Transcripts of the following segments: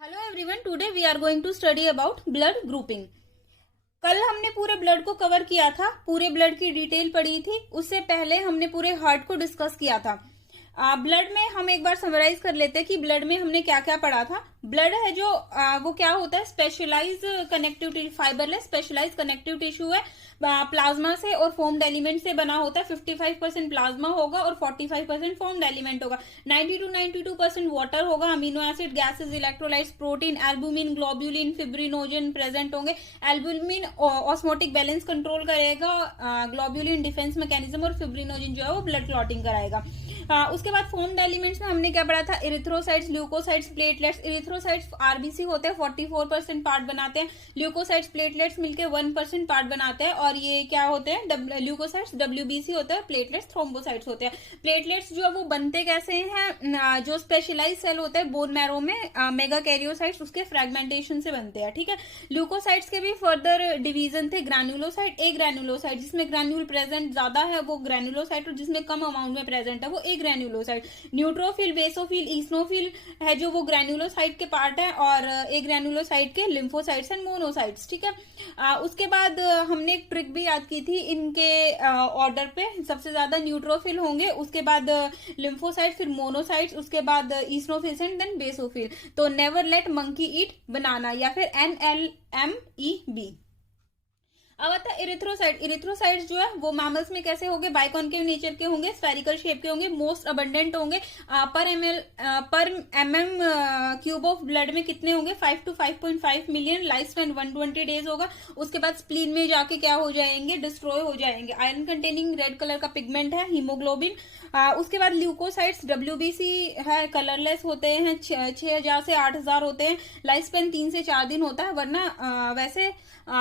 Hello everyone, today we are going to study about blood grouping. कल हमने पूरे blood को कवर किया था, पूरे ब्लड की डिटेल पढ़ी थी। उससे पहले हमने पूरे हार्ट को डिस्कस किया था। ब्लड में हम एक बार समराइज कर लेते हैं कि ब्लड में हमने क्या क्या पढ़ा था। ब्लड है जो वो क्या होता है, specialized connective fiberless specialized connective tissue है। प्लाज्मा से और फॉर्म्ड एलिमेंट से बना होता है। 55% प्लाज्मा होगा और 45% फॉर्म्ड एलिमेंट होगा। 90 to 92% वाटर होगा। Amino acid, gases, electrolytes, protein, albumin, globulin, fibrinogen present होंगे। एल्बुमिन ऑस्मोटिक बैलेंस कंट्रोल करेगा, ग्लोब्यूलिन डिफेंस मैकेनिज्म और फिब्रिनोजन जो है वो ब्लड क्लॉटिंग कराएगा। उसके बाद फॉर्म्ड एलिमेंट्स में हमने क्या पढ़ा था, erythrocytes, leukocytes, platelets. Erythrocytes RBC होते हैं, 44% पार्ट बनाते हैं। ल्यूकोसाइट्स, प्लेटलेट्स मिलकर 1% पार्ट बनाते हैं। और ये क्या होते हैं, ल्यूकोसाइट्स डब्ल्यूबीसी होता है, प्लेटलेट्स थ्रोम्बोसाइट्स होते हैं। प्लेटलेट्स जो है वो बनते कैसे हैं, जो स्पेशलाइज सेल होते हैं बोन मैरो में, मेगा कैरियोसाइट्स, उसके फ्रेगमेंटेशन से बनते हैं। ठीक है। ल्यूकोसाइट्स के भी फर्दर डिवीजन थे, ग्रैन्युलोसाइट, ए ग्रैन्युलोसाइट जिसमें ग्रैन्यूल प्रेजेंट ज्यादा है वो ग्रैन्युलोसाइट, और जिसमें कम अमाउंट में प्रेजेंट है वो ए ग्रैन्युलोसाइट। न्यूट्रोफिल, बेसोफिल, ईस्नोफिल है जो वो ग्रैन्युलोसाइट के पार्ट है, और ए ग्रैन्युलोसाइट के लिम्फोसाइट्स एंड मोनोसाइट्स। ठीक है। उसके बाद हमने एक ट्रिक भी याद की थी इनके ऑर्डर पे। सबसे ज्यादा न्यूट्रोफिल होंगे, उसके बाद लिम्फोसाइट, फिर मोनोसाइट्स, उसके बाद ईस्नोफिल्स एंड देन बेसोफिल। तो नेवर लेट मंकी ईट बनाना, या फिर NLMEB। अब आता है इरिथ्रोसाइट। इरिथ्रोसाइट्स जो है वो मैमल्स में कैसे होंगे, बाइकॉनकेव नेचर के होंगे, स्फेरिकल शेप के होंगे, मोस्ट अबंडेंट होंगे। पर MM क्यूब ऑफ ब्लड में कितने होंगे, 5 to 5.5 million. Life span 120 days होगा। उसके बाद स्प्लीन में जाके क्या हो जाएंगे, डिस्ट्रॉय हो जाएंगे। आयरन कंटेनिंग रेड कलर का पिगमेंट है, हीमोग्लोबिन। उसके बाद ल्यूकोसाइट्स WBC है, कलरलेस होते हैं, 6,000 से 8,000 होते हैं। लाइफ स्पैन 3 से 4 दिन होता है, वरना वैसे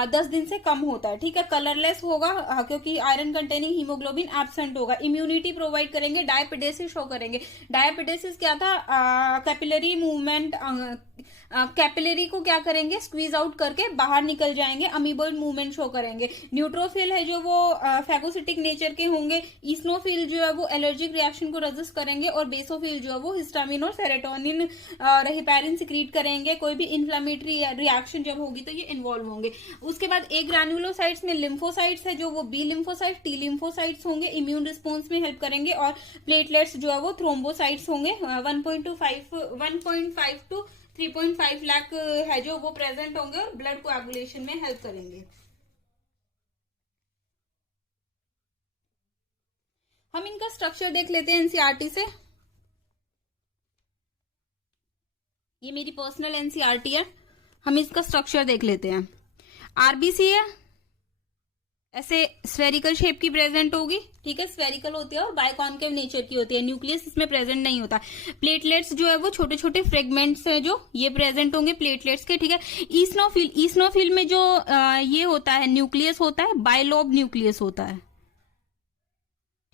10 दिन से कम होता है। ठीक है। कलरलेस होगा क्योंकि आयरन कंटेनिंग हीमोग्लोबिन एब्सेंट होगा। इम्यूनिटी प्रोवाइड करेंगे, डायपिडेसिस शो करेंगे। डायपिडेसिस क्या था, कैपिलरी मूवमेंट, कैपिलरी को क्या करेंगे, स्क्वीज आउट करके बाहर निकल जाएंगे। अमीबॉइड मूवमेंट शो करेंगे। न्यूट्रोफिल है जो वो फैगोसिटिक नेचर के होंगे। ईस्नोफिल जो है वो एलर्जिक रिएक्शन को रेजिस्ट करेंगे, और बेसोफिल जो है वो हिस्टामिन और सेरोटोनिन और हेपेरिन सिक्रीट करेंगे। कोई भी इन्फ्लामेटरी रिएक्शन जब होगी तो ये इन्वॉल्व होंगे। उसके बाद ए ग्रैन्युलोसाइट्स में लिम्फोसाइट्स है जो वो बी लिम्फोसाइट, टी लिम्फोसाइट्स होंगे, इम्यून रिस्पॉन्स में हेल्प करेंगे। और प्लेटलेट्स जो है वो थ्रोम्बोसाइट्स होंगे। 1.5 to 3.5 लाख है जो वो प्रेजेंट होंगे और ब्लड कोएगुलेशन में हेल्प करेंगे। हम इनका स्ट्रक्चर देख लेते हैं एनसीईआरटी से। ये मेरी पर्सनल एनसीईआरटी है, हम इसका स्ट्रक्चर देख लेते हैं। आरबीसी है, ऐसे स्फेरिकल शेप की प्रेजेंट होगी। ठीक है, स्फेरिकल होती है और बाइकॉनकेव नेचर की होती है। न्यूक्लियस इसमें प्रेजेंट नहीं होता। प्लेटलेट्स जो है वो छोटे छोटे फ्रेगमेंट्स है जो ये प्रेजेंट होंगे प्लेटलेट्स के। ठीक है। ईस्नोफिल, ईस्नोफिल में जो ये होता है न्यूक्लियस होता है, बाइलोब न्यूक्लियस होता है।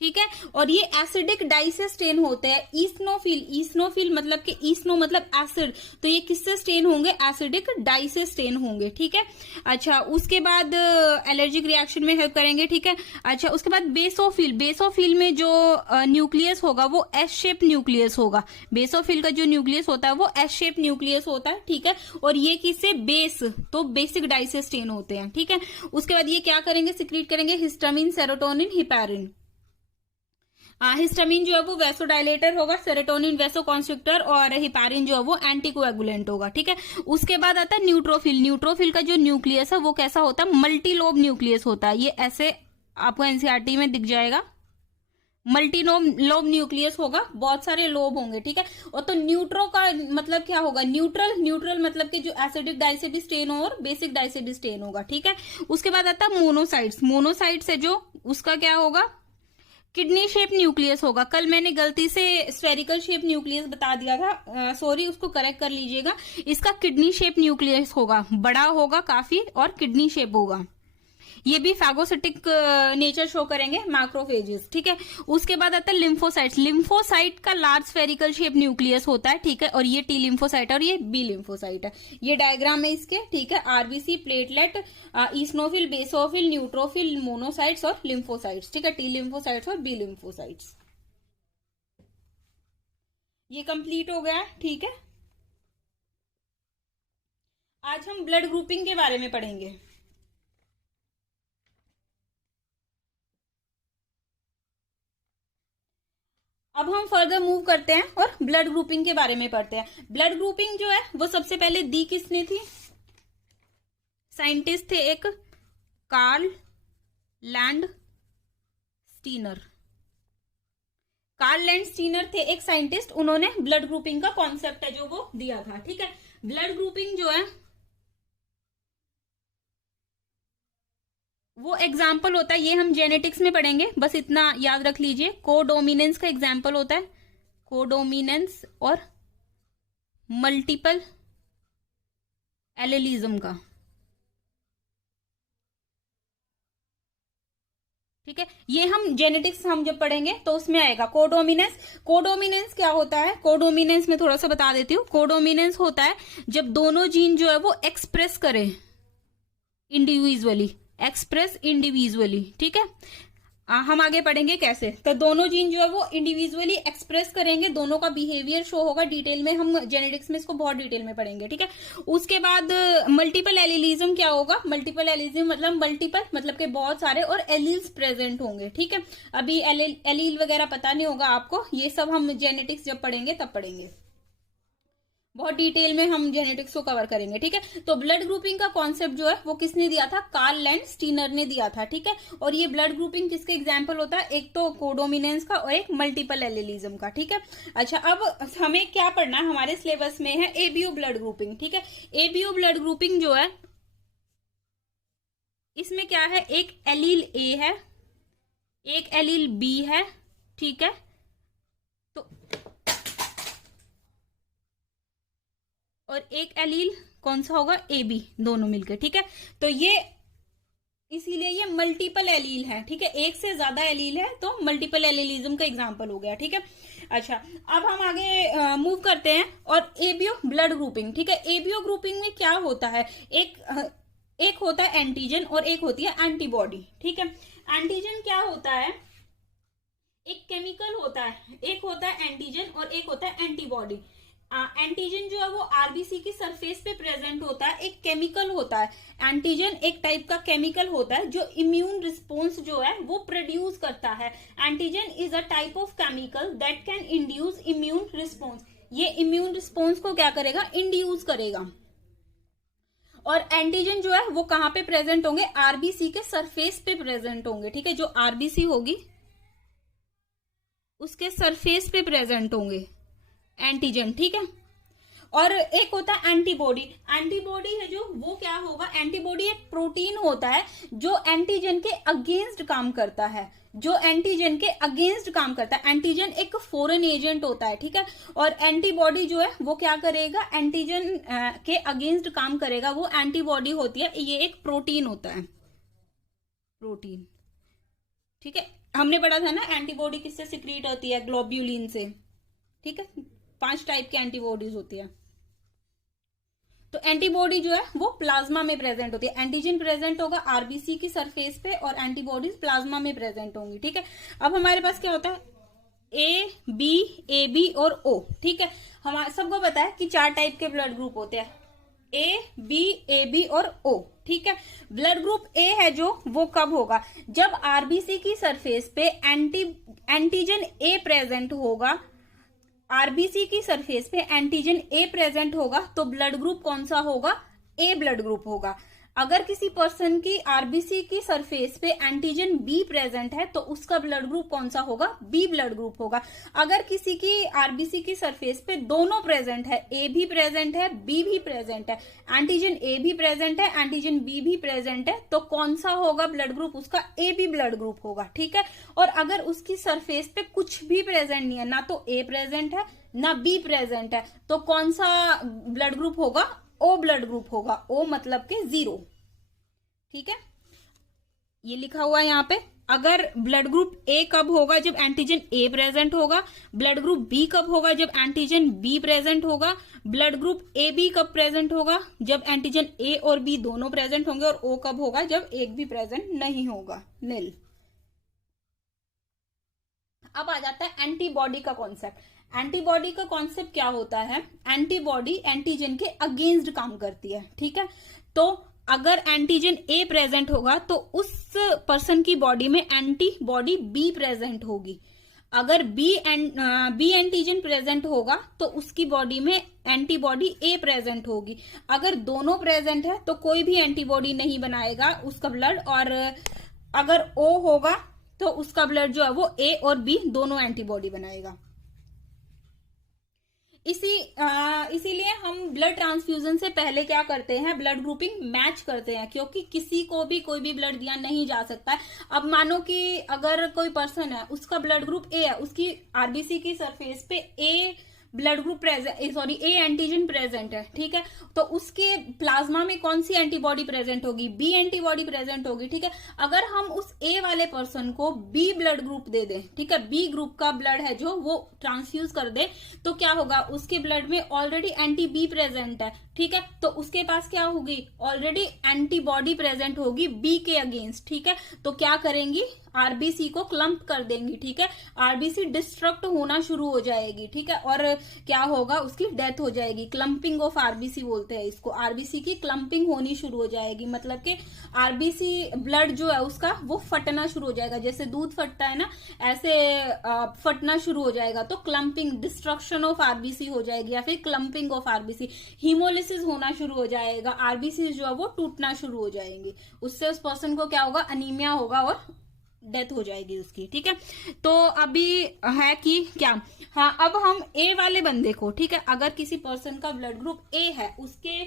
ठीक है। और ये एसिडिक डाई से स्टेन होते हैं। ईस्नोफिल, ईस्नोफिल मतलब कि ईस्नो मतलब एसिड, तो ये किससे स्टेन होंगे, एसिडिक डाई से स्टेन होंगे। ठीक है। अच्छा, उसके बाद एलर्जिक रिएक्शन में हेल्प करेंगे। ठीक है। अच्छा, उसके बाद बेसोफिल, बेसोफिल में जो न्यूक्लियस होगा वो एस शेप न्यूक्लियस होगा। बेसोफिल का जो न्यूक्लियस होता है वो एस शेप न्यूक्लियस होता है। ठीक है। और ये किससे, बेस, तो बेसिक डाई से स्टेन होते हैं। ठीक है। उसके बाद ये क्या करेंगे, सिक्रीट करेंगे हिस्टामिन, सेरोटोनिन, हिपैरिन। हिस्टामिन जो है वो वेसोडाइलेटर होगा, सेरोटोनिन वेसोकॉन्स्ट्रिक्टर, और हिपैरिन जो है वो एंटीकोएगुलेंट होगा। ठीक है। उसके बाद आता है न्यूट्रोफिल। न्यूट्रोफिल का जो न्यूक्लियस है वो कैसा होता है, मल्टी लोब न्यूक्लियस होता है। ये ऐसे आपको एनसीईआरटी में दिख जाएगा, मल्टी लोब न्यूक्लियस होगा, बहुत सारे लोब होंगे। ठीक है। और तो न्यूट्रो का मतलब क्या होगा, न्यूट्रल, न्यूट्रल मतलब कि जो एसिडिक डाई से भी स्टेन हो और बेसिक डाई से भी स्टेन होगा। ठीक है। उसके बाद आता है मोनोसाइट्स। मोनोसाइट्स है जो उसका क्या होगा, किडनी शेप न्यूक्लियस होगा। कल मैंने गलती से स्फेरिकल शेप न्यूक्लियस बता दिया था, सॉरी, उसको करेक्ट कर लीजिएगा। इसका किडनी शेप न्यूक्लियस होगा, बड़ा होगा काफी और किडनी शेप होगा। ये भी फैगोसिटिक नेचर शो करेंगे, मैक्रोफेजेस। ठीक है। उसके बाद आता है लिम्फोसाइट्स। लिम्फोसाइट का लार्ज स्फेरिकल शेप न्यूक्लियस होता है। ठीक है। और ये टी लिम्फोसाइट है और ये बी लिम्फोसाइट है। ये डायग्राम है इसके। ठीक है। RBC, platelet, eosinophil, basophil, neutrophil, monocytes और लिम्फोसाइट्स। ठीक है। टी लिम्फोसाइट्स और बी लिम्फोसाइट्स। ये कंप्लीट हो गया। ठीक है। आज हम ब्लड ग्रुपिंग के बारे में पढ़ेंगे। अब हम फर्दर मूव करते हैं और ब्लड ग्रुपिंग के बारे में पढ़ते हैं। ब्लड ग्रुपिंग जो है वो सबसे पहले दी किसने थी? साइंटिस्ट थे एक, Karl Landsteiner. Karl Landsteiner थे एक साइंटिस्ट, उन्होंने ब्लड ग्रुपिंग का कॉन्सेप्ट है जो वो दिया था। ठीक है, ब्लड ग्रुपिंग जो है वो एग्जाम्पल होता है, ये हम जेनेटिक्स में पढ़ेंगे, बस इतना याद रख लीजिए। कोडोमिनेंस का एग्जाम्पल होता है, कोडोमिनेंस और मल्टीपल एलेलिज्म का। ठीक है, ये हम जेनेटिक्स हम जब पढ़ेंगे तो उसमें आएगा कोडोमिनेंस। कोडोमिनेंस क्या होता है? कोडोमिनेंस में थोड़ा सा बता देती हूँ। कोडोमिनेंस होता है जब दोनों जीन जो है वो एक्सप्रेस करें इंडिविजुअली, एक्सप्रेस इंडिविजुअली। ठीक है, हम आगे पढ़ेंगे कैसे। तो दोनों जीन जो है वो इंडिविजुअली एक्सप्रेस करेंगे, दोनों का बिहेवियर शो होगा। डिटेल में हम जेनेटिक्स में इसको बहुत डिटेल में पढ़ेंगे। ठीक है, उसके बाद मल्टीपल एलिलिज्म क्या होगा? मल्टीपल एलिलिज्म मतलब मल्टीपल मतलब के बहुत सारे और एलील्स प्रेजेंट होंगे। ठीक है, अभी एलील वगैरह पता नहीं होगा आपको, ये सब हम जेनेटिक्स जब पढ़ेंगे तब पढ़ेंगे, बहुत डिटेल में हम जेनेटिक्स को कवर करेंगे। ठीक है, तो ब्लड ग्रुपिंग का कॉन्सेप्ट जो है वो किसने दिया था? कार्ल लैंड स्टीनर ने दिया था। ठीक है, और ये ब्लड ग्रुपिंग किसके एग्जांपल होता है? एक तो कोडोमिनेंस का और एक मल्टीपल एलिलिज्म का। ठीक है, अच्छा अब हमें क्या पढ़ना है? हमारे सिलेबस में है एबीओ ब्लड ग्रुपिंग। ठीक है, एबीओ ब्लड ग्रुपिंग जो है इसमें क्या है? एक एलील ए है, एक एलील बी है। ठीक है, तो और एक एलील कौन सा होगा? ए बी, दोनों मिलकर। ठीक है, तो ये इसीलिए ये मल्टीपल एलील है। ठीक है, एक से ज्यादा एलील है तो मल्टीपल एलिलिज्म का एग्जांपल हो गया। ठीक है, अच्छा अब हम आगे मूव करते हैं और एबीओ ब्लड ग्रुपिंग। ठीक है, एबीओ ग्रुपिंग में क्या होता है? एक होता है एंटीजन और एक होती है एंटीबॉडी। ठीक है, एंटीजन क्या होता है? एक केमिकल होता है, एक होता है एंटीजन और एक होता है एंटीबॉडी। एंटीजन जो है वो आरबीसी की सरफेस पे प्रेजेंट होता है, एक केमिकल होता है। एंटीजन एक टाइप का केमिकल होता है जो इम्यून रिस्पॉन्स जो है वो प्रोड्यूस करता है। Antigen is a type of chemical that can induce immune response. ये इम्यून रिस्पॉन्स को क्या करेगा? इंड्यूस करेगा। और एंटीजन जो है वो कहां पे प्रेजेंट होंगे? आरबीसी के सरफेस पे प्रेजेंट होंगे। ठीक है, जो आरबीसी होगी उसके सरफेस पे प्रेजेंट होंगे एंटीजन। ठीक है, और एक होता है एंटीबॉडी। एंटीबॉडी है जो वो क्या होगा? एंटीबॉडी एक प्रोटीन होता है जो एंटीजन के अगेंस्ट काम करता है, जो एंटीजन के अगेंस्ट काम करता है। एंटीजन एक फॉरेन एजेंट होता है। ठीक है, और एंटीबॉडी जो है वो क्या करेगा? एंटीजन के अगेंस्ट काम करेगा, वो एंटीबॉडी होती है। ये एक प्रोटीन होता है, प्रोटीन। ठीक है, हमने पढ़ा था ना एंटीबॉडी किससे सिक्रीट होती है? ग्लोब्यूलिन से। ठीक है, 5 टाइप की एंटीबॉडीज होती है। तो एंटीबॉडी जो है वो प्लाज्मा में प्रेजेंट होती है। एंटीजन प्रेजेंट होगा आरबीसी की सरफेस पे और एंटीबॉडीज प्लाज्मा में प्रेजेंट होंगी। ठीक है, अब हमारे पास क्या होता है? ए बी और ओ। ठीक है, हमारे सबको पता है कि 4 टाइप के ब्लड ग्रुप होते हैं, ए बी और ओ। ठीक है, ब्लड ग्रुप ए है जो वो कब होगा? जब आरबीसी की सरफेस पे एंटीजन ए प्रेजेंट होगा, आरबीसी की सरफेस पे एंटीजन ए प्रेजेंट होगा तो ब्लड ग्रुप कौन सा होगा? ए ब्लड ग्रुप होगा। अगर किसी पर्सन की आरबीसी की सरफेस पे एंटीजन बी प्रेजेंट है तो उसका ब्लड ग्रुप कौन सा होगा? बी ब्लड ग्रुप होगा। अगर किसी की आरबीसी की सरफेस पे दोनों प्रेजेंट है, ए भी प्रेजेंट है बी भी प्रेजेंट है, एंटीजन ए भी प्रेजेंट है एंटीजन बी भी प्रेजेंट है, तो कौन सा होगा ब्लड ग्रुप? उसका ए बी ब्लड ग्रुप होगा। ठीक है, और अगर उसकी सरफेस पे कुछ भी प्रेजेंट नहीं है, ना तो ए प्रेजेंट है ना बी प्रेजेंट है, तो कौन सा ब्लड ग्रुप होगा? ओ ब्लड ग्रुप होगा। ओ मतलब के 0। ठीक है, ये लिखा हुआ है यहाँ पे। अगर ब्लड ग्रुप ए कब होगा? जब एंटीजन ए प्रेजेंट होगा। ब्लड ग्रुप बी कब होगा? जब एंटीजन बी प्रेजेंट होगा। ब्लड ग्रुप ए बी कब प्रेजेंट होगा? जब एंटीजन ए और बी दोनों प्रेजेंट होंगे। और ओ कब होगा? जब एक भी प्रेजेंट नहीं होगा, नील। अब आ जाता है एंटीबॉडी का कॉन्सेप्ट। एंटीबॉडी का कॉन्सेप्ट क्या होता है, एंटीबॉडी एंटीजन के अगेंस्ट काम करती है, ठीक है। तो अगर एंटीजन ए प्रेजेंट होगा तो उस पर्सन की बॉडी में एंटीबॉडी बी प्रेजेंट होगी। अगर बी एंटीजन प्रेजेंट होगा तो उसकी बॉडी में एंटीबॉडी ए प्रेजेंट होगी। अगर दोनों प्रेजेंट है तो कोई भी एंटीबॉडी नहीं बनाएगा उसका ब्लड, और अगर ओ होगा तो उसका ब्लड जो है वो ए और बी दोनों एंटीबॉडी बनाएगा। इसीलिए हम ब्लड ट्रांसफ्यूजन से पहले क्या करते हैं, ब्लड ग्रुपिंग मैच करते हैं, क्योंकि किसी को भी कोई भी ब्लड दिया नहीं जा सकता है। अब मानो कि अगर कोई पर्सन है, उसका ब्लड ग्रुप ए है, उसकी आरबीसी की सरफेस पे A blood group present, sorry A antigen present है, ठीक है, तो उसके प्लाज्मा में कौन सी एंटीबॉडी प्रेजेंट होगी, बी एंटीबॉडी प्रेजेंट होगी, ठीक है। अगर हम उस ए वाले पर्सन को बी ब्लड ग्रुप दे दें, ठीक है, बी ग्रुप का ब्लड है जो वो ट्रांसफ्यूज कर दे, तो क्या होगा, उसके ब्लड में ऑलरेडी एंटी बी प्रेजेंट है, ठीक है, तो उसके पास क्या होगी, ऑलरेडी एंटीबॉडी प्रेजेंट होगी बी के अगेंस्ट, ठीक है। तो क्या करेंगी, आरबीसी को क्लम्प कर देंगी, ठीक है, आरबीसी डिस्ट्रक्ट होना शुरू हो जाएगी, ठीक है, और क्या होगा, उसकी डेथ हो जाएगी। क्लम्पिंग ऑफ आरबीसी बोलते हैं इसको, आरबीसी की क्लम्पिंग होनी शुरू हो जाएगी, मतलब कि आरबीसी ब्लड जो है उसका वो फटना शुरू हो जाएगा, जैसे दूध फटता है ना, ऐसे फटना शुरू हो जाएगा। तो क्लम्पिंग, डिस्ट्रक्शन ऑफ आरबीसी हो जाएगी, या फिर क्लम्पिंग ऑफ आरबीसी, हीमोलिसिस होना शुरू हो जाएगा, आरबीसी जो है वो टूटना शुरू हो जाएंगी। उससे उस पर्सन को क्या होगा, अनीमिया होगा और डेथ हो जाएगी उसकी, ठीक है। तो अभी है कि क्या, हाँ, अब हम ए वाले बंदे को, ठीक है, अगर किसी पर्सन का ब्लड ग्रुप ए है, उसके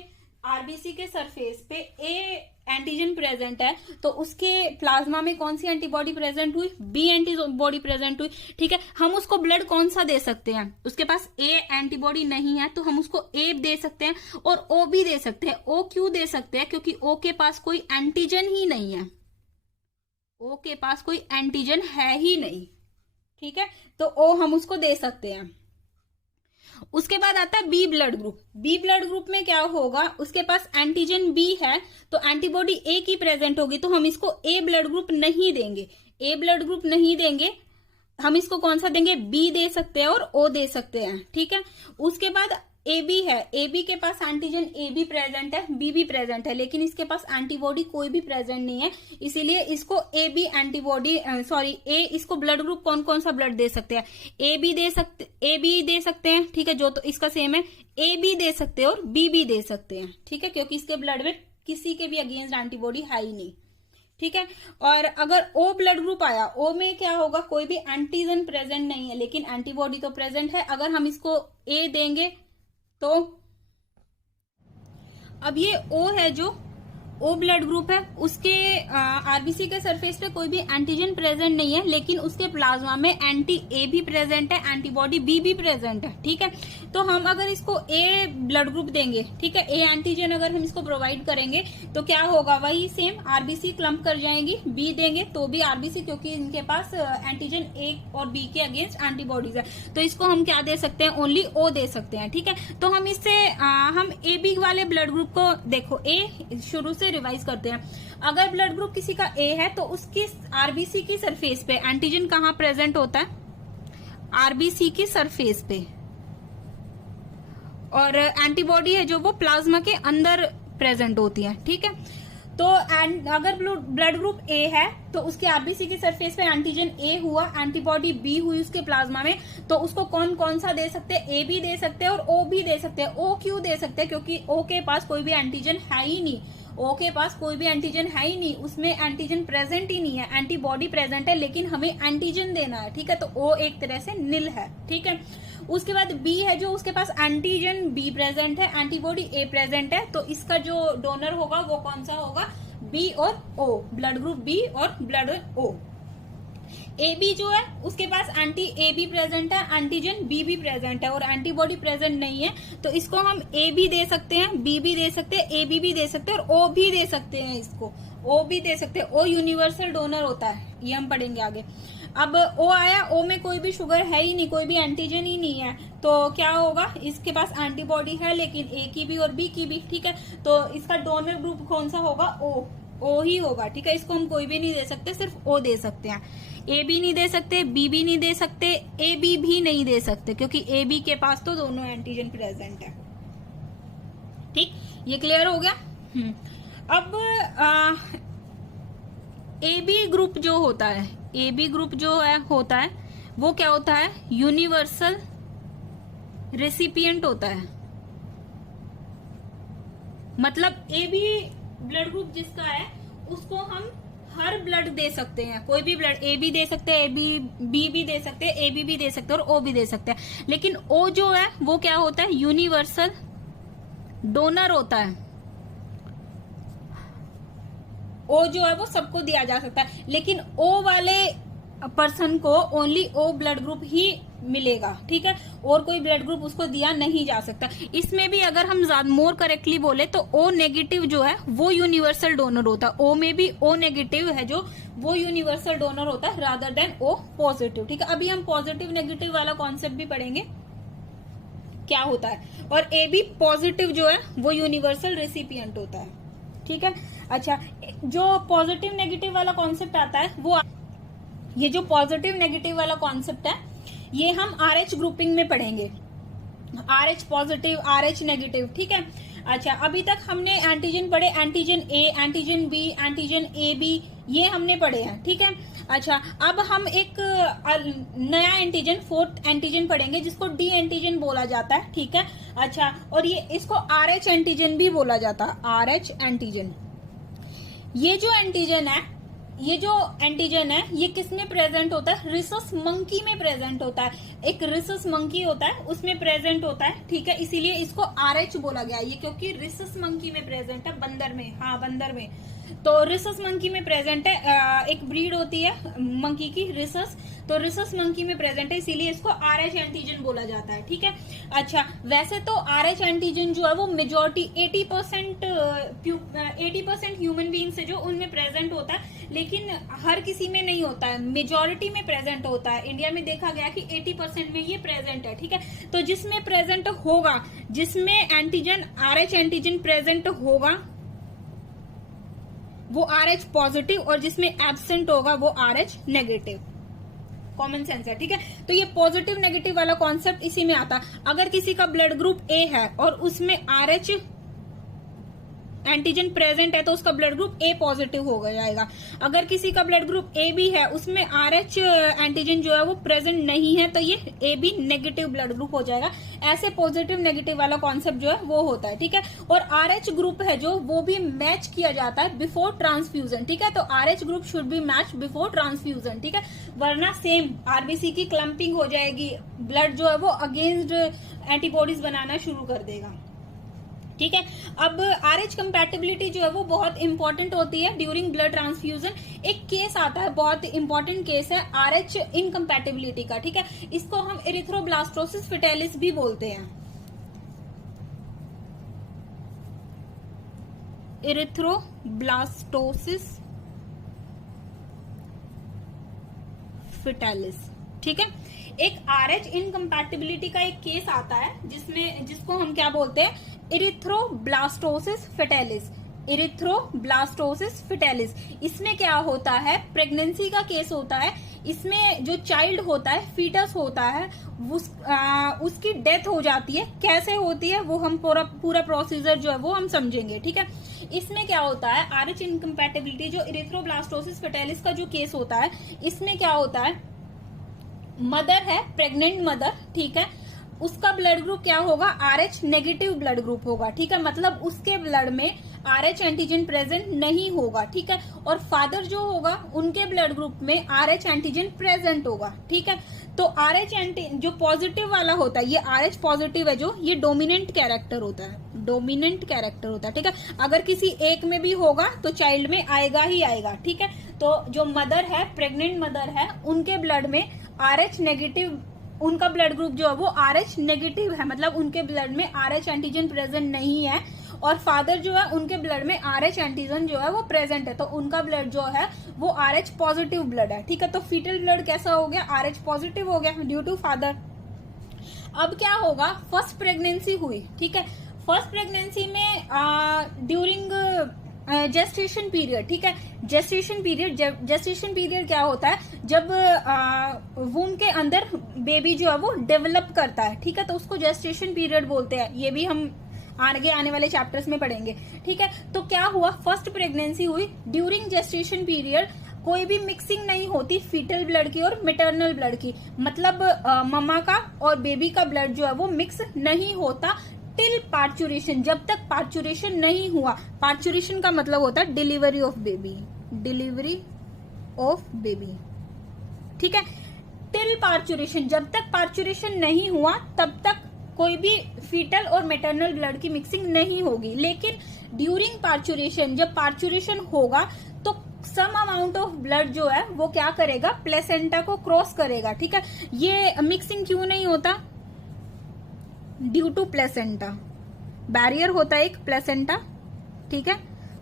आरबीसी के सरफेस पे ए एंटीजन प्रेजेंट है, तो उसके प्लाज्मा में कौन सी एंटीबॉडी प्रेजेंट हुई, बी एंटीबॉडी प्रेजेंट हुई, ठीक है। हम उसको ब्लड कौन सा दे सकते हैं, उसके पास ए एंटीबॉडी नहीं है तो हम उसको ए दे सकते हैं और ओ भी दे सकते हैं। ओ क्यों दे सकते हैं, क्योंकि ओ के पास कोई एंटीजन ही नहीं है, ओ के पास कोई एंटीजन है ही नहीं, ठीक है, तो ओ हम उसको दे सकते हैं। उसके बाद आता है B blood group. B blood group में क्या होगा, उसके पास एंटीजन बी है तो एंटीबॉडी ए की प्रेजेंट होगी, तो हम इसको ए ब्लड ग्रुप नहीं देंगे, ए ब्लड ग्रुप नहीं देंगे, हम इसको कौन सा देंगे, बी दे सकते हैं और ओ दे सकते हैं, ठीक है। उसके बाद ए बी है, ए बी के पास एंटीजन ए बी प्रेजेंट है, बी भी प्रेजेंट है, लेकिन इसके पास एंटीबॉडी कोई भी प्रेजेंट नहीं है, इसीलिए इसको ए बी एंटीबॉडी, सॉरी ए, इसको ब्लड ग्रुप कौन कौन सा ब्लड दे सकते हैं, ए बी दे सकते हैं, ठीक है, जो तो इसका सेम है, ए बी दे सकते हैं और बी भी दे सकते हैं, ठीक है, क्योंकि इसके ब्लड में किसी के भी अगेंस्ट एंटीबॉडी है ही नहीं, ठीक है। और अगर ओ ब्लड ग्रुप आया, ओ में क्या होगा, कोई भी एंटीजन प्रेजेंट नहीं है लेकिन एंटीबॉडी तो प्रेजेंट है। अगर हम इसको ए देंगे तो अब ये ओ है, जो ओ ब्लड ग्रुप है, उसके आरबीसी के सरफेस पे कोई भी एंटीजन प्रेजेंट नहीं है, लेकिन उसके प्लाज्मा में एंटी ए भी प्रेजेंट है, एंटीबॉडी बी भी प्रेजेंट है, ठीक है। तो हम अगर इसको ए ब्लड ग्रुप देंगे, ठीक है, ए एंटीजन अगर हम इसको प्रोवाइड करेंगे तो क्या होगा, वही सेम आरबीसी क्लम्प कर जाएंगी। बी देंगे तो भी आरबीसी, क्योंकि इनके पास एंटीजन ए और बी के अगेंस्ट एंटीबॉडीज है, तो इसको हम क्या दे सकते हैं, ओनली ओ दे सकते हैं, ठीक है। तो हम इससे हम ए बी वाले ब्लड ग्रुप को देखो, ए शुरू से रिवाइज करते हैं। अगर ब्लड ग्रुप किसी का ए है तो उसकी आरबीसी की सरफेस पे एंटीजन कहां प्रेजेंट होता है, आरबीसी की सरफेस पे, और एंटीबॉडी है जो वो प्लाज्मा के अंदर प्रेजेंट होती है, ठीक है। तो अगर ब्लड ग्रुप ए है तो उसकी आरबीसी की सरफेस पे एंटीजन ए हुआ, एंटीबॉडी बी हुई उसके प्लाज्मा में, तो उसको कौन कौन सा दे सकते हैं, ए भी दे सकते हैं और ओ भी दे सकते हैं। ओ क्यों दे सकते हैं, क्योंकि ओ के पास कोई भी एंटीजन है ही नहीं, ओ के पास कोई भी एंटीजन है ही नहीं, उसमें एंटीजन प्रेजेंट ही नहीं है, एंटीबॉडी प्रेजेंट है लेकिन हमें एंटीजन देना है, ठीक है, तो ओ एक तरह से निल है, ठीक है। उसके बाद बी है, जो उसके पास एंटीजन बी प्रेजेंट है, एंटीबॉडी ए प्रेजेंट है, तो इसका जो डोनर होगा वो कौन सा होगा, बी और ओ, ब्लड ग्रुप बी और ब्लड ओ। ए बी जो है उसके पास एंटी ए बी प्रेजेंट है, एंटीजन बी भी प्रेजेंट है और एंटीबॉडी प्रेजेंट नहीं है, तो इसको हम ए भी दे सकते हैं, बी भी दे सकते हैं, ए बी दे सकते हैं और ओ भी दे सकते हैं, इसको ओ भी दे सकते हैं। ओ यूनिवर्सल डोनर होता है, ये हम पढ़ेंगे आगे। अब ओ आया, ओ में कोई भी शुगर है ही नहीं, कोई भी एंटीजन ही नहीं है, तो क्या होगा, इसके पास एंटीबॉडी है लेकिन ए की भी और बी की भी, ठीक है, तो इसका डोनर ग्रुप कौन सा होगा, ओ, ओ ही होगा, ठीक है। इसको हम कोई भी नहीं दे सकते, सिर्फ ओ दे सकते हैं। ए बी नहीं दे सकते, बी भी नहीं दे सकते, ए बी भी नहीं दे सकते, क्योंकि ए बी के पास तो दोनों एंटीजन प्रेजेंट है। ठीक, ये क्लियर हो गया। अब ए बी ग्रुप जो होता है, ए बी ग्रुप जो है होता है वो क्या होता है, यूनिवर्सल रेसिपिएंट होता है। मतलब ए बी ब्लड ग्रुप जिसका है उसको हम हर ब्लड दे सकते हैं, कोई भी ब्लड, ए बी दे सकते हैं, ए बी भी दे सकते हैं, ए बी भी दे सकते हैं और ओ भी दे सकते हैं। लेकिन ओ जो है वो क्या होता है, यूनिवर्सल डोनर होता है। ओ जो है वो सबको दिया जा सकता है, लेकिन ओ वाले पर्सन को ओनली ओ ब्लड ग्रुप ही मिलेगा, ठीक है, और कोई ब्लड ग्रुप उसको दिया नहीं जा सकता। इसमें भी अगर हम मोर करेक्टली बोले तो ओ नेगेटिव जो है वो यूनिवर्सल डोनर होता है। ओ में भी ओ नेगेटिव है जो, वो यूनिवर्सल डोनर होता है रादर देन ओ पॉजिटिव, ठीक है। अभी हम पॉजिटिव नेगेटिव वाला कॉन्सेप्ट भी पढ़ेंगे क्या होता है। और ए बी पॉजिटिव जो है वो यूनिवर्सल रेसिपिएंट होता है, ठीक है। अच्छा, जो पॉजिटिव नेगेटिव वाला कॉन्सेप्ट आता है वो, ये जो पॉजिटिव नेगेटिव वाला कॉन्सेप्ट है ये हम RH ग्रुपिंग में पढ़ेंगे, RH पॉजिटिव, RH नेगेटिव, ठीक है। अच्छा, अभी तक हमने एंटीजन पढ़े, antigen A, antigen B, antigen A B, ये हमने पढ़े हैं, ठीक है। अच्छा, अब हम एक नया एंटीजन, फोर्थ एंटीजन पढ़ेंगे जिसको डी एंटीजन बोला जाता है, ठीक है। अच्छा, और ये इसको RH एंटीजन भी बोला जाता है, RH एंटीजन। ये जो एंटीजन है, ये जो एंटीजन है ये किस में प्रेजेंट होता है, रिसस मंकी में प्रेजेंट होता है। एक रिसस मंकी होता है उसमें प्रेजेंट होता है, ठीक है, इसीलिए इसको RH बोला गया ये, क्योंकि रिसस मंकी में प्रेजेंट है, बंदर में, हाँ बंदर में, तो रिसस मंकी में प्रेजेंट है। एक ब्रीड होती है मंकी की, रिसस, तो रिसस मंकी में प्रेजेंट है, इसीलिए इसको RH एंटीजन बोला जाता है, ठीक है। अच्छा, वैसे तो RH एंटीजन जो है वो मेजोरिटी 80% ह्यूमन बीइंग्स है जो उनमें प्रेजेंट होता है, लेकिन हर किसी में नहीं होता है, मेजोरिटी में प्रेजेंट होता है। इंडिया में देखा गया कि 80% में ये प्रेजेंट है, ठीक है। तो जिसमें प्रेजेंट होगा, जिसमें एंटीजन RH एंटीजन प्रेजेंट होगा वो RH पॉजिटिव, और जिसमें एब्सेंट होगा वो RH नेगेटिव। कॉमन सेंस है, ठीक है। तो ये पॉजिटिव नेगेटिव वाला कॉन्सेप्ट इसी में आता है। अगर किसी का ब्लड ग्रुप ए है और उसमें RH एंटीजन प्रेजेंट है तो उसका ब्लड ग्रुप ए पॉजिटिव हो जाएगा। अगर किसी का ब्लड ग्रुप ए बी है, उसमें RH एंटीजन जो है वो प्रेजेंट नहीं है, तो ये A B negative blood group हो जाएगा। ऐसे पॉजिटिव नेगेटिव वाला कॉन्सेप्ट जो है वो होता है, ठीक है। और RH ग्रुप है जो, वो भी मैच किया जाता है बिफोर ट्रांसफ्यूजन, ठीक है। तो RH group should be match before transfusion, ठीक है, वरना सेम RBC की क्लम्पिंग हो जाएगी, ब्लड जो है वो अगेंस्ट एंटीबॉडीज बनाना शुरू कर देगा, ठीक है। अब RH कंपैटिबिलिटी जो है वो बहुत इंपॉर्टेंट होती है ड्यूरिंग ब्लड ट्रांसफ्यूजन। एक केस आता है, बहुत इंपॉर्टेंट केस है RH इनकम्पैटिबिलिटी का, ठीक है। इसको हम एरिथ्रोब्लास्टोसिस फिटेलिस भी बोलते हैं, एरिथ्रोब्लास्टोसिस फिटेलिस, ठीक है। एक RH इनकम्पैटिबिलिटी का एक केस आता है जिसको हम क्या बोलते हैं, एरिथ्रोब्लास्टोसिस फिटेलिस, एरिथ्रोब्लास्टोसिस फिटेलिस। इसमें क्या होता है, प्रेगनेंसी का केस होता है। इसमें जो चाइल्ड होता है, फीटस होता है, उसकी डेथ हो जाती है। कैसे होती है वो हम पूरा प्रोसीजर जो है वो हम समझेंगे, ठीक है। इसमें क्या होता है, RH इनकम्पैटिबिलिटी जो एरिथ्रोब्लास्टोसिस फिटेलिस का जो केस होता है, इसमें क्या होता है, मदर है, प्रेग्नेंट मदर, ठीक है, उसका ब्लड ग्रुप क्या होगा, RH नेगेटिव ब्लड ग्रुप होगा, ठीक है। मतलब उसके ब्लड में RH एंटीजन प्रेजेंट नहीं होगा, ठीक है। और फादर जो होगा उनके ब्लड ग्रुप में RH एंटीजन प्रेजेंट होगा, ठीक है। तो RH जो पॉजिटिव वाला होता है, ये RH पॉजिटिव है जो, ये डोमिनेंट कैरेक्टर होता है, डोमिनेंट कैरेक्टर होता है, ठीक है। अगर किसी एक में भी होगा तो चाइल्ड में आएगा ही आएगा, ठीक है। तो जो मदर है, प्रेग्नेंट मदर है, उनके ब्लड में RH नेगेटिव, उनका ब्लड ग्रुप जो है वो RH नेगेटिव है, मतलब उनके ब्लड में RH एंटीजन प्रेजेंट नहीं है। और फादर जो है उनके ब्लड में RH एंटीजन जो है वो प्रेजेंट है, तो उनका ब्लड जो है वो RH पॉजिटिव ब्लड है, ठीक है। तो फीटल ब्लड कैसा हो गया, RH पॉजिटिव हो गया ड्यू टू फादर। अब क्या होगा, फर्स्ट प्रेगनेंसी हुई, ठीक है। फर्स्ट प्रेगनेंसी में ड्यूरिंग जेस्टेशन पीरियड, ठीक है। जेस्टेशन पीरियड क्या होता है, जब वूम के अंदर बेबी जो है वो डेवलप करता है, ठीक है, तो उसको जेस्टेशन पीरियड बोलते हैं। ये भी हम आगे आने वाले चैप्टर्स में पढ़ेंगे, ठीक है। तो क्या हुआ, फर्स्ट प्रेगनेंसी हुई, ड्यूरिंग जेस्टेशन पीरियड कोई भी मिक्सिंग नहीं होती फीटल ब्लड की और मैटरनल ब्लड की, मतलब मम्मा का और बेबी का ब्लड जो है वो मिक्स नहीं होता टिल पार्चुरेशन, जब तक पार्चुरेशन नहीं हुआ। पार्चुरेशन का मतलब होता है delivery of baby, delivery of baby, ठीक है। टिल पार्चुरेशन, जब तक पार्चुरेशन नहीं हुआ तब तक कोई भी फीटल और मैटरनल ब्लड की मिक्सिंग नहीं होगी। लेकिन ड्यूरिंग पार्चुरेशन, जब पार्चुरेशन होगा तो सम अमाउंट ऑफ ब्लड जो है वो क्या करेगा, प्लेसेंटा को क्रॉस करेगा, ठीक है। ये मिक्सिंग क्यों नहीं होता, ड्यू टू प्लेसेंटा, बैरियर होता है एक प्लेसेंटा, ठीक है।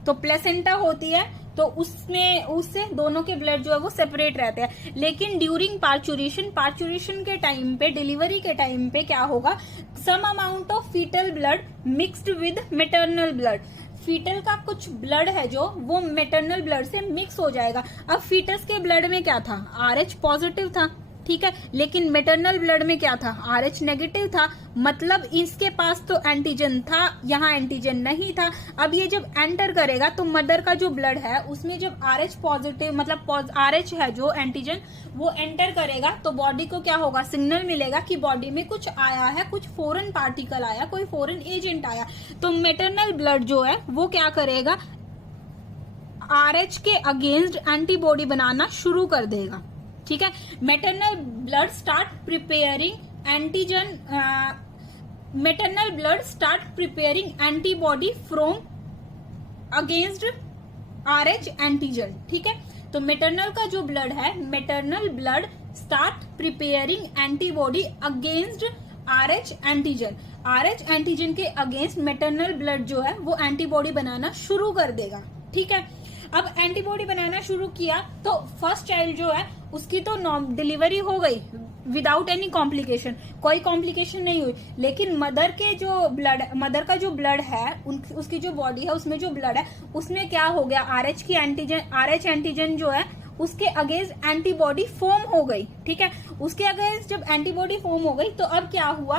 तो प्लेसेंटा होती है तो उसमें उससे दोनों के ब्लड जो है वो सेपरेट रहते हैं। लेकिन ड्यूरिंग पार्चुरेशन के टाइम पे, डिलीवरी के टाइम पे क्या होगा, some amount of fetal blood mixed with maternal blood, fetal का कुछ ब्लड है जो वो मैटरनल ब्लड से मिक्स हो जाएगा। अब फीटस के ब्लड में क्या था, RH पॉजिटिव था, ठीक है, लेकिन मैटरनल ब्लड में क्या था, RH नेगेटिव था, मतलब इसके पास तो एंटीजन था, यहाँ एंटीजन नहीं था। अब ये जब एंटर करेगा तो मदर का जो ब्लड है उसमें जब RH पॉजिटिव, मतलब RH है जो एंटीजन, वो एंटर करेगा तो बॉडी को क्या होगा, सिग्नल मिलेगा कि बॉडी में कुछ आया है, कुछ फॉरेन पार्टिकल आया, कोई फॉरेन एजेंट आया। तो मैटरनल ब्लड जो है वो क्या करेगा, RH के अगेंस्ट एंटीबॉडी बनाना शुरू कर देगा, ठीक है। Maternal blood start preparing antigen, maternal blood start preparing antibody from against RH antigen, ठीक है। तो मैटरनल का जो ब्लड है, maternal blood start preparing antibody against RH antigen, RH antigen के अगेंस्ट मैटरनल ब्लड जो है वो एंटीबॉडी बनाना शुरू कर देगा, ठीक है। अब एंटीबॉडी बनाना शुरू किया तो फर्स्ट चाइल्ड जो है उसकी तो डिलीवरी हो गई विदाउट एनी कॉम्प्लिकेशन, कोई कॉम्प्लिकेशन नहीं हुई। लेकिन मदर का जो ब्लड है, उसकी जो बॉडी है उसमें जो ब्लड है उसमें क्या हो गया, RH एंटीजन जो है उसके अगेंस्ट एंटीबॉडी फॉर्म हो गई, ठीक है। उसके अगेंस्ट जब एंटीबॉडी फॉर्म हो गई तो अब क्या हुआ,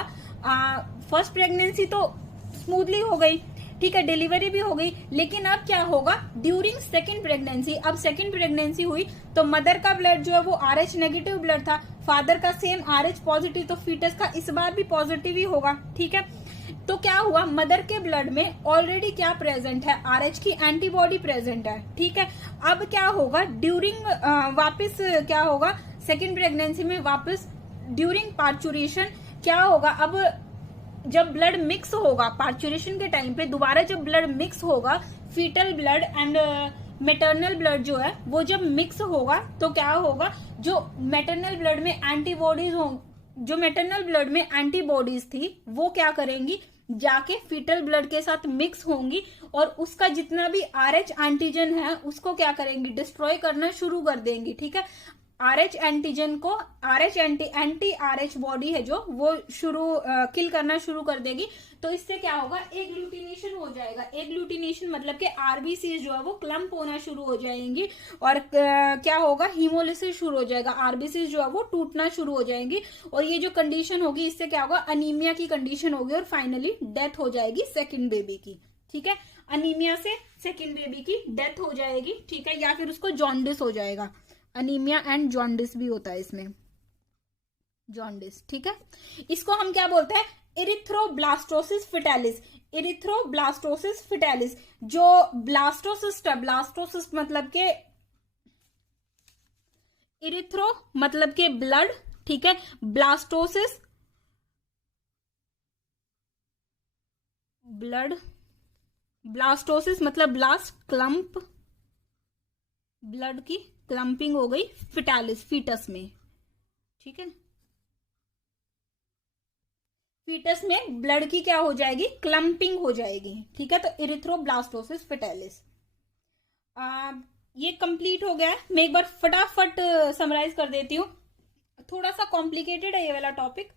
फर्स्ट प्रेगनेंसी तो स्मूथली हो गई, ठीक है, डिलीवरी भी हो गई। लेकिन अब क्या होगा, ड्यूरिंग सेकेंड प्रेगनेंसी, अब सेकेंड प्रेगनेंसी हुई तो मदर का ब्लड जो है वो RH नेगेटिव ब्लड था, फादर का सेम RH पॉजिटिव, तो फीटस का इस बार भी पॉजिटिव ही होगा, ठीक है। तो क्या हुआ, मदर के ब्लड में ऑलरेडी क्या प्रेजेंट है, RH की एंटीबॉडी प्रेजेंट है, ठीक है। अब क्या होगा, ड्यूरिंग वापस क्या होगा, सेकेंड प्रेगनेंसी में वापस ड्यूरिंग पार्चुरेशन क्या होगा, अब जब ब्लड मिक्स होगा पार्चुरेशन के टाइम पे, दोबारा जब ब्लड मिक्स होगा, fetal blood and maternal blood जो है वो जब मिक्स होगा तो क्या होगा, जो मैटरनल ब्लड में एंटीबॉडीज हो, जो मैटरनल ब्लड में एंटीबॉडीज थी वो क्या करेंगी, जाके फीटल ब्लड के साथ मिक्स होंगी और उसका जितना भी RH एंटीजन है उसको क्या करेंगी, डिस्ट्रॉय करना शुरू कर देंगी, ठीक है। RH एंटीजन को एंटी RH बॉडी है जो वो किल करना शुरू कर देगी। तो इससे क्या होगा, एग्लूटिनेशन हो जाएगा। एग्लूटिनेशन मतलब कि RBC जो है वो क्लम्प होना शुरू हो जाएंगी और क्या होगा, हीमोलिसिस शुरू हो जाएगा, RBC जो है वो टूटना शुरू हो जाएंगी और ये जो कंडीशन होगी इससे क्या होगा, अनीमिया की कंडीशन होगी और फाइनली डेथ हो जाएगी सेकेंड बेबी की, ठीक है। अनीमिया से सेकेंड बेबी की डेथ हो जाएगी, ठीक है, या फिर उसको जॉन्डिस हो जाएगा। अनीमिया एंड जॉन्डिस भी होता है इसमें, जॉन्डिस, ठीक है। इसको हम क्या बोलते हैं, इरिथ्रोब्लास्टोसिस फिटालिस, इरिथ्रोब्लास्टोसिस फिटालिस। जो ब्लास्टोसिस मतलब के, इरिथ्रो मतलब के ब्लड, ठीक है, ब्लास्टोसिस ब्लड, ब्लास्टोसिस मतलब ब्लास्ट, क्लम्प, ब्लड की क्लम्पिंग हो गई फिटालिस, फीटस में, ठीक है। फीटस में ब्लड की क्या हो जाएगी, क्लम्पिंग हो जाएगी, ठीक है। तो इरिथ्रोब्लास्टोसिस फिटालिस, ये कंप्लीट हो गया है। मैं एक बार फटाफट समराइज कर देती हूँ, थोड़ा सा कॉम्प्लिकेटेड है ये वाला टॉपिक,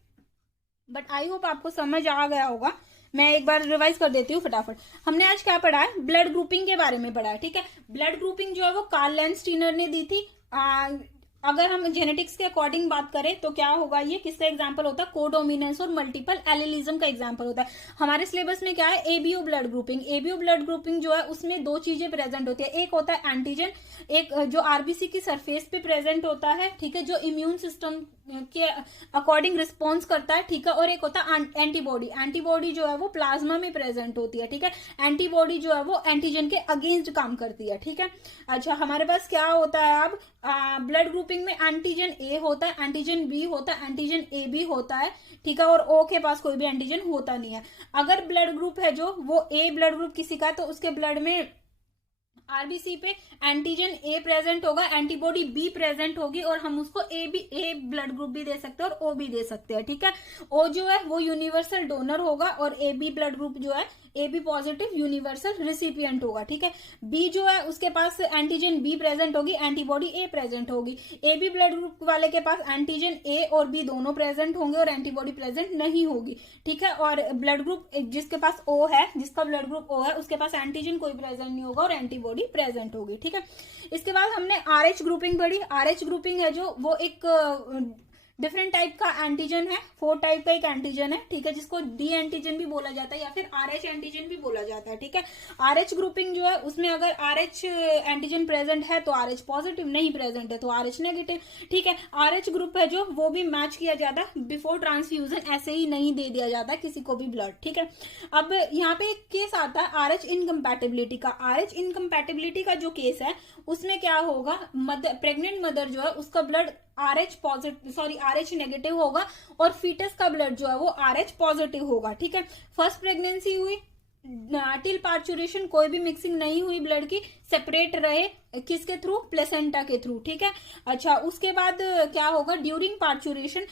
बट आई होप आपको समझ आ गया होगा। मैं एक बार रिवाइज कर देती हूँ फटाफट। हमने आज क्या पढ़ा है, ब्लड ग्रुपिंग के बारे में पढ़ा है, ठीक है। ब्लड ग्रुपिंग जो है वो कार्ल लैंडस्टीनर ने दी थी। अगर हम जेनेटिक्स के अकॉर्डिंग बात करें तो क्या होगा, ये किसका एग्जांपल होता है, कोडोमिनेंस और मल्टीपल एलिलिज्म का एग्जांपल होता है। हमारे सिलेबस में क्या है, ABO blood grouping. ABO blood grouping जो है उसमें दो चीजें प्रेजेंट होती है, एक होता है एंटीजन, एक जो आरबीसी की सरफेस पे प्रेजेंट होता है, ठीक है, जो इम्यून सिस्टम के अकॉर्डिंग रिस्पॉन्स करता है, ठीक है, और एक होता है एंटीबॉडी। एंटीबॉडी जो है वो प्लाज्मा में प्रेजेंट होती है, ठीक है। एंटीबॉडी जो है वो एंटीजन के अगेंस्ट काम करती है, ठीक है। अच्छा, हमारे पास क्या होता है अब, ब्लड ग्रुपिंग में एंटीजन ए होता है, एंटीजन बी होता है, एंटीजन ए भी होता है, ठीक है, और ओ के पास कोई भी एंटीजन होता नहीं है। अगर ब्लड ग्रुप है जो वो ए ब्लड ग्रुप किसी का, तो उसके ब्लड में आरबीसी पे एंटीजन ए प्रेजेंट होगा, एंटीबॉडी बी प्रेजेंट होगी, और हम उसको ए ब्लड ग्रुप भी दे सकते हैं और ओ भी दे सकते हैं, ठीक है। ओ जो है वो यूनिवर्सल डोनर होगा और ए बी ब्लड ग्रुप जो है A B positive universal recipient होगा, ठीक है। बी जो है उसके पास एंटीजन बी प्रेजेंट होगी, एंटीबॉडी ए प्रेजेंट होगी। ए बी ब्लड ग्रुप वाले के पास एंटीजन ए और बी दोनों प्रेजेंट होंगे और एंटीबॉडी प्रेजेंट नहीं होगी, ठीक है। और ब्लड ग्रुप जिसके पास ओ है, जिसका ब्लड ग्रुप ओ है, उसके पास एंटीजन कोई प्रेजेंट नहीं होगा और एंटीबॉडी प्रेजेंट होगी, ठीक है। इसके बाद हमने आरएच ग्रुपिंग पढ़ी। आरएच ग्रुपिंग है जो वो एक डिफरेंट टाइप का एंटीजन है, 4 टाइप का एक एंटीजन है, ठीक है, जिसको डी एंटीजन भी बोला जाता है या फिर आरएच एंटीजन भी बोला जाता है, ठीक है। आरएच ग्रुपिंग जो है उसमें अगर आरएच एंटीजन प्रेजेंट है तो आरएच पॉजिटिव, नहीं प्रेजेंट है तो आरएच नेगेटिव, ठीक है। आरएच ग्रुप है जो वो भी मैच किया जाता है बिफोर ट्रांसफ्यूजन, ऐसे ही नहीं दे दिया जाता किसी को भी ब्लड, ठीक है। अब यहाँ पे एक केस आता है आरएच इनकम्पैटिबिलिटी का। आरएच इनकम्पैटिबिलिटी का जो केस है उसमें क्या होगा, प्रेग्नेंट मदर जो है उसका blood RH positive, sorry RH negative होगा और फीटस का ब्लड जो है वो आरएच पॉजिटिव होगा, ठीक है। फर्स्ट प्रेगनेंसी हुई, टिल पार्चुरेशन कोई भी मिक्सिंग नहीं हुई ब्लड की, सेपरेट रहे, किसके थ्रू, प्लेसेंटा के थ्रू, ठीक है। अच्छा, उसके बाद क्या होगा, during parturition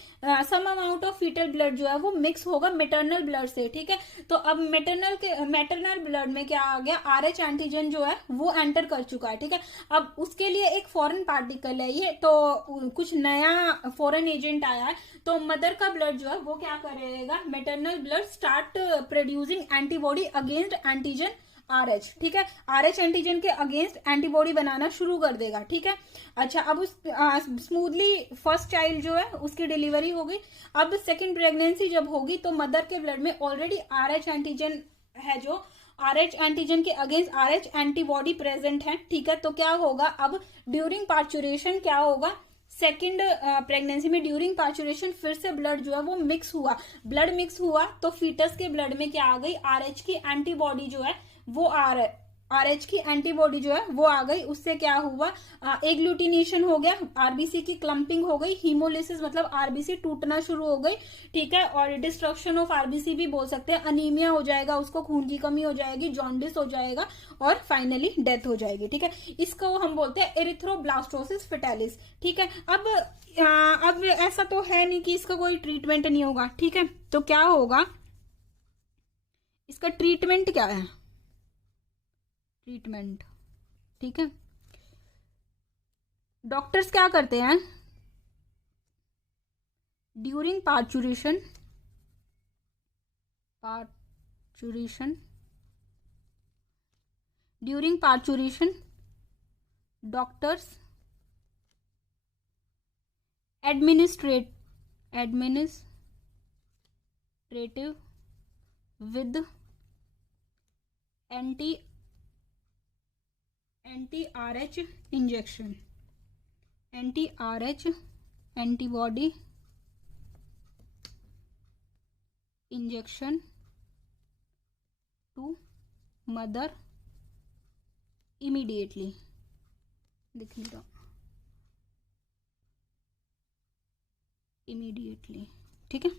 some amount of fetal blood जो है वो मिक्स होगा मेटरनल ब्लड से, ठीक है। तो अब मैटरनल ब्लड में क्या आ गया, आरएच एंटीजन जो है वो एंटर कर चुका है, ठीक है। अब उसके लिए एक फॉरेन पार्टिकल है ये, तो कुछ नया फॉरेन एजेंट आया है, तो मदर का ब्लड जो है वो क्या करेगा, maternal blood start producing antibody against antigen RH, ठीक है। आरएच एंटीजन के अगेंस्ट एंटीबॉडी बनाना शुरू कर देगा, ठीक है। अच्छा, अब उस स्मूथली फर्स्ट चाइल्ड जो है उसकी डिलीवरी हो गई। अब सेकंड प्रेगनेंसी जब होगी तो मदर के ब्लड में ऑलरेडी आरएच एंटीजन है, जो आरएच एंटीजन के अगेंस्ट आरएच एंटीबॉडी प्रेजेंट है, ठीक है। तो क्या होगा, अब ड्यूरिंग पार्चुरेशन क्या होगा, सेकेंड प्रेगनेंसी में ड्यूरिंग पार्चुरेशन फिर से ब्लड जो है वो मिक्स हुआ, ब्लड मिक्स हुआ तो फीटस के ब्लड में क्या आ गई, आरएच की एंटीबॉडी जो है वो आरएच की एंटीबॉडी जो है वो आ गई। उससे क्या हुआ, एग्लूटिनेशन हो गया, आरबीसी की क्लम्पिंग हो गई, हीमोलिसिस मतलब आरबीसी टूटना शुरू हो गई, ठीक है, और डिस्ट्रक्शन ऑफ आरबीसी भी बोल सकते हैं, अनीमिया हो जाएगा, उसको खून की कमी हो जाएगी, जॉन्डिस हो जाएगा और फाइनली डेथ हो जाएगी, ठीक है। इसको हम बोलते हैं एरिथ्रोब्लास्टोसिस फेटालिस, ठीक है। अब ऐसा तो है नहीं कि इसका कोई ट्रीटमेंट नहीं होगा, ठीक है। तो क्या होगा, इसका ट्रीटमेंट क्या है, ट्रीटमेंट, ठीक है। डॉक्टर्स क्या करते हैं, during parturition doctors administrative with anti Rh injection, anti Rh antibody injection to mother immediately, दिख नहीं रहा, इमीडिएटली, ठीक है।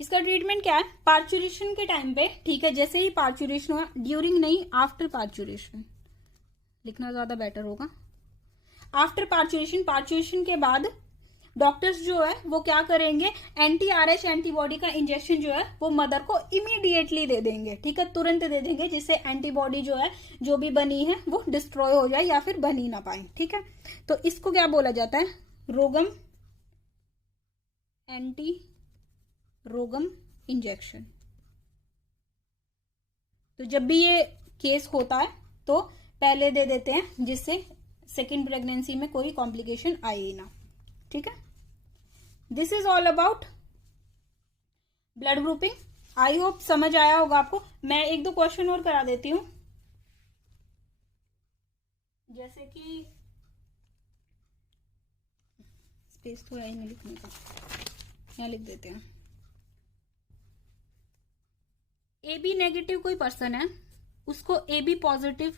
इसका ट्रीटमेंट क्या है, पार्चुरेशन के टाइम पे, ठीक है, जैसे ही पार्चुरेशन हुआ, ड्यूरिंग नहीं आफ्टर पार्चुरेशन लिखना ज्यादा बेटर होगा, आफ्टर पार्चुरेशन के बाद डॉक्टर्स जो है वो क्या करेंगे, एंटी आरएच एंटीबॉडी का इंजेक्शन जो है वो मदर को इमीडिएटली दे देंगे, ठीक है, तुरंत दे देंगे, जिससे एंटीबॉडी जो है जो भी बनी है वो डिस्ट्रॉय हो जाए या फिर बन ही ना पाए, ठीक है। तो इसको क्या बोला जाता है, एंटी रोगम इंजेक्शन, तो जब भी ये केस होता है तो पहले दे देते हैं, जिससे सेकेंड प्रेगनेंसी में कोई कॉम्प्लिकेशन आए ही ना। ठीक है, this is all about blood grouping. I hope समझ आया होगा आपको। मैं एक दो क्वेश्चन और करा देती हूँ, जैसे कि स्पेस थोड़ा ही नहीं लिखने का, यहाँ लिख देते हैं। ए बी नेगेटिव कोई पर्सन है, उसको ए बी पॉजिटिव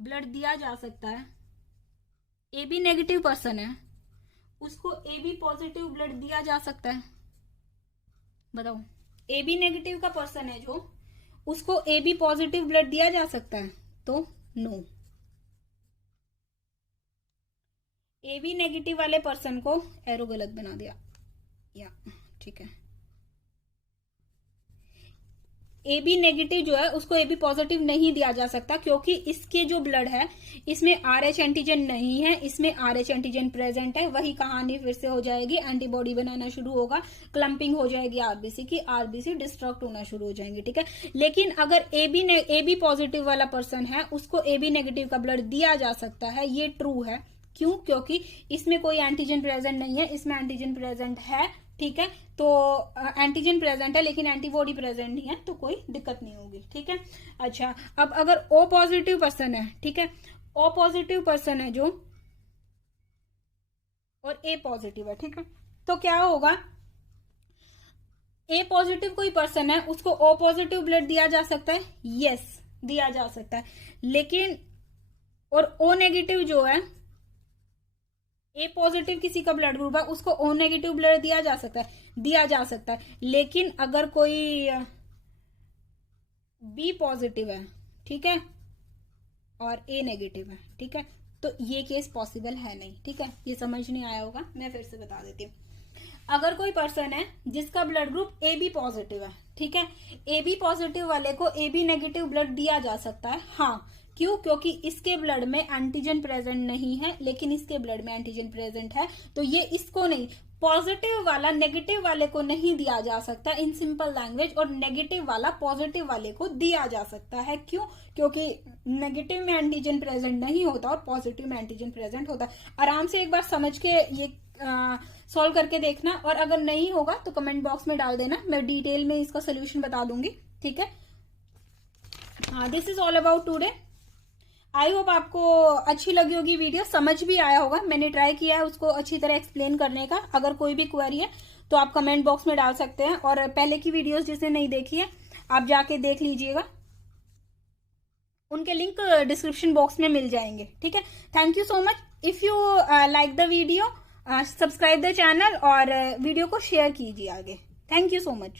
ब्लड दिया जा सकता है। ए बी नेगेटिव पर्सन है, उसको ए बी पॉजिटिव ब्लड दिया जा सकता है। बताओ, ए बी नेगेटिव का पर्सन है जो, उसको ए बी पॉजिटिव ब्लड दिया जा सकता है? तो नो। ए बी नेगेटिव वाले पर्सन को एरो गलत बना दिया, या ठीक है, ए बी नेगेटिव जो है उसको ए बी पॉजिटिव नहीं दिया जा सकता, क्योंकि इसके जो ब्लड है इसमें आर एच एंटीजन नहीं है, इसमें आर एच एंटीजन प्रेजेंट है। वही कहानी फिर से हो जाएगी, एंटीबॉडी बनाना शुरू होगा, क्लम्पिंग हो जाएगी आरबीसी की, आरबीसी डिस्ट्रक्ट होना शुरू हो जाएंगे। ठीक है, लेकिन अगर ए बी पॉजिटिव वाला पर्सन है, उसको ए बी नेगेटिव का ब्लड दिया जा सकता है, ये ट्रू है। क्यों? क्योंकि इसमें कोई एंटीजन प्रेजेंट नहीं है, इसमें एंटीजन प्रेजेंट है। ठीक है, तो एंटीजन प्रेजेंट है लेकिन एंटीबॉडी प्रेजेंट नहीं है, तो कोई दिक्कत नहीं होगी। ठीक है, अच्छा, अब अगर ओ पॉजिटिव पर्सन है, ठीक है, ओ पॉजिटिव पर्सन है जो, और ए पॉजिटिव है, ठीक है, तो क्या होगा? ए पॉजिटिव कोई पर्सन है, उसको ओ पॉजिटिव ब्लड दिया जा सकता है, यस दिया जा सकता है, लेकिन और ओ नेगेटिव जो है, ए पॉजिटिव किसी का ब्लड ग्रुप है, उसको ओ नेगेटिव ब्लड दिया जा सकता है, लेकिन अगर कोई बी पॉजिटिव है, ठीक है, और ए नेगेटिव है, ठीक है, तो ये केस पॉसिबल है नहीं। ठीक है, ये समझ नहीं आया होगा, मैं फिर से बता देती हूँ। अगर कोई पर्सन है जिसका blood group A B positive है, ठीक है, ए बी पॉजिटिव वाले को ए बी नेगेटिव ब्लड दिया जा सकता है। हाँ, क्यों? क्योंकि इसके ब्लड में एंटीजन प्रेजेंट नहीं है, लेकिन इसके ब्लड में एंटीजन प्रेजेंट है, तो ये इसको नहीं, पॉजिटिव वाला नेगेटिव वाले को नहीं दिया जा सकता इन सिंपल लैंग्वेज, और नेगेटिव वाला पॉजिटिव वाले को दिया जा सकता है। क्यों? क्योंकि नेगेटिव में एंटीजन प्रेजेंट नहीं होता और पॉजिटिव में एंटीजन प्रेजेंट होता है। आराम से एक बार समझ के ये सॉल्व करके देखना, और अगर नहीं होगा तो कमेंट बॉक्स में डाल देना, मैं डिटेल में इसका सोल्यूशन बता दूंगी। ठीक है, हाँ, this is all about today. I hope आपको अच्छी लगी होगी वीडियो, समझ भी आया होगा। मैंने ट्राई किया है उसको अच्छी तरह एक्सप्लेन करने का। अगर कोई भी क्वेरी है तो आप कमेंट बॉक्स में डाल सकते हैं, और पहले की वीडियोस जिसने नहीं देखी है आप जाके देख लीजिएगा, उनके लिंक डिस्क्रिप्शन बॉक्स में मिल जाएंगे। ठीक है, thank you so much. If you like the video, subscribe the channel और वीडियो को शेयर कीजिए आगे। Thank you so much.